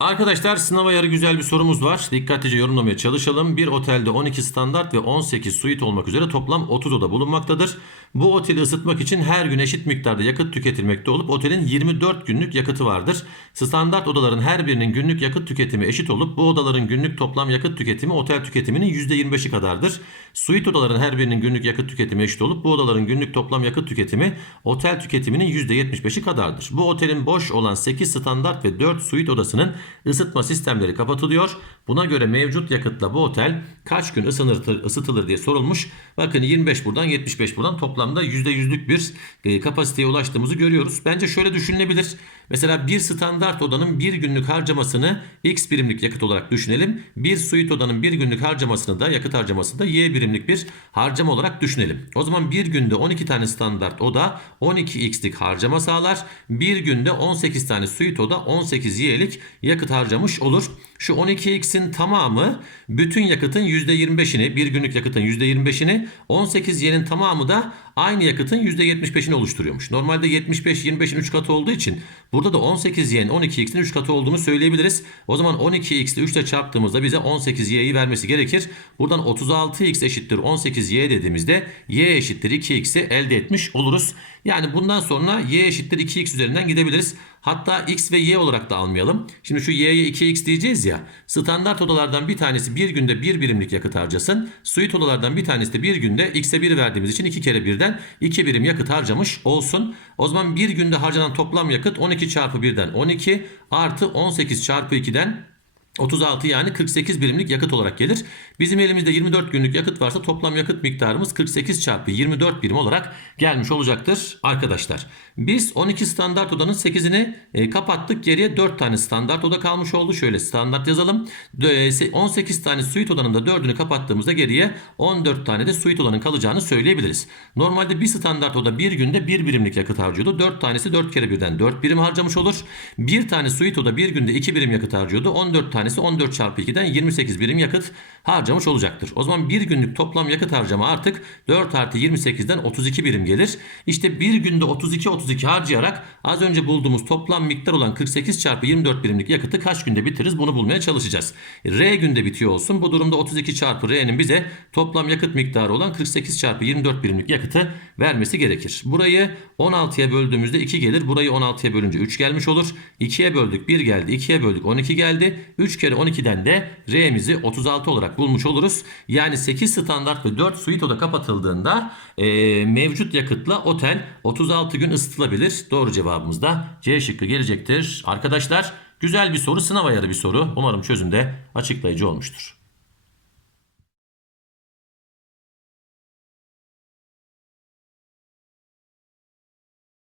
Arkadaşlar sınava yarı güzel bir sorumuz var. Dikkatlice yorumlamaya çalışalım. Bir otelde 12 standart ve 18 suite olmak üzere toplam 30 oda bulunmaktadır. Bu oteli ısıtmak için her gün eşit miktarda yakıt tüketilmekte olup otelin 24 günlük yakıtı vardır. Standart odaların her birinin günlük yakıt tüketimi eşit olup bu odaların günlük toplam yakıt tüketimi otel tüketiminin %25'i kadardır. Suite odaların her birinin günlük yakıt tüketimi eşit olup bu odaların günlük toplam yakıt tüketimi otel tüketiminin %75'i kadardır. Bu otelin boş olan 8 standart ve 4 suite odasının ısıtma sistemleri kapatılıyor. Buna göre mevcut yakıtla bu otel kaç gün ısınır, ısıtılır diye sorulmuş. Bakın 25 buradan 75 buradan toplamda %100'lük bir e, kapasiteye ulaştığımızı görüyoruz. Bence şöyle düşünülebilir. Mesela bir standart odanın bir günlük harcamasını x birimlik yakıt olarak düşünelim. Bir suite odanın bir günlük harcamasını da yakıt harcamasını da y birimlik bir harcama olarak düşünelim. O zaman bir günde 12 tane standart oda 12x'lik harcama sağlar. Bir günde 18 tane suite oda 18y'lik yakıt harcamış olur. Şu 12x'in tamamı bütün yakıtın %25'ini, bir günlük yakıtın %25'ini, 18y'nin tamamı da aynı yakıtın %75'ini oluşturuyormuş. Normalde 75 25'in 3 katı olduğu için burada da 18y'nin 12x'in 3 katı olduğunu söyleyebiliriz. O zaman 12x'i 3 ile çarptığımızda bize 18y'yi vermesi gerekir. Buradan 36x eşittir 18y dediğimizde y eşittir 2x'i elde etmiş oluruz. Yani bundan sonra y eşittir 2x üzerinden gidebiliriz. Hatta x ve y olarak da almayalım. Şimdi şu y'ye 2x diyeceğiz ya. Standart odalardan bir tanesi bir günde 1 birimlik yakıt harcasın. Suite odalardan bir tanesi de bir günde x'e 1 verdiğimiz için 2 kere birden 2 birim yakıt harcamış olsun. O zaman bir günde harcanan toplam yakıt 12 çarpı 1'den 12 artı 18 çarpı 2'den 36 yani 48 birimlik yakıt olarak gelir. Bizim elimizde 24 günlük yakıt varsa toplam yakıt miktarımız 48 çarpı 24 birim olarak gelmiş olacaktır arkadaşlar. Biz 12 standart odanın 8'ini e, kapattık. Geriye 4 tane standart oda kalmış oldu. Şöyle standart yazalım. Dö- 18 tane suite odanın da 4'ünü kapattığımızda geriye 14 tane de suite odanın kalacağını söyleyebiliriz. Normalde bir standart oda bir günde 1 birimlik yakıt harcıyordu. 4 tanesi 4 kere birden 4 birim harcamış olur. Bir tane suite oda bir günde 2 birim yakıt harcıyordu. 14 tanesi 14 çarpı 2'den 28 birim yakıt harcamış olacaktır. O zaman bir günlük toplam yakıt harcama artık 4 artı 28'den 32 birim gelir. İşte bir günde 32 32 harcayarak az önce bulduğumuz toplam miktar olan 48 çarpı 24 birimlik yakıtı kaç günde bitiririz bunu bulmaya çalışacağız. R günde bitiyor olsun. Bu durumda 32 çarpı R'nin bize toplam yakıt miktarı olan 48 çarpı 24 birimlik yakıtı vermesi gerekir. Burayı 16'ya böldüğümüzde 2 gelir. Burayı 16'ya bölünce 3 gelmiş olur. 2'ye böldük 1 geldi. 2'ye böldük 12 geldi. 3 kere 12'den de R'mizi 36 olarak bulmuş oluruz. Yani 8 standart ve 4 suite oda kapatıldığında e, mevcut yakıtla otel 36 gün ısıtılabilir. Doğru cevabımız da C şıkkı gelecektir. Arkadaşlar güzel bir soru sınav ayarı bir soru. Umarım çözümde açıklayıcı olmuştur.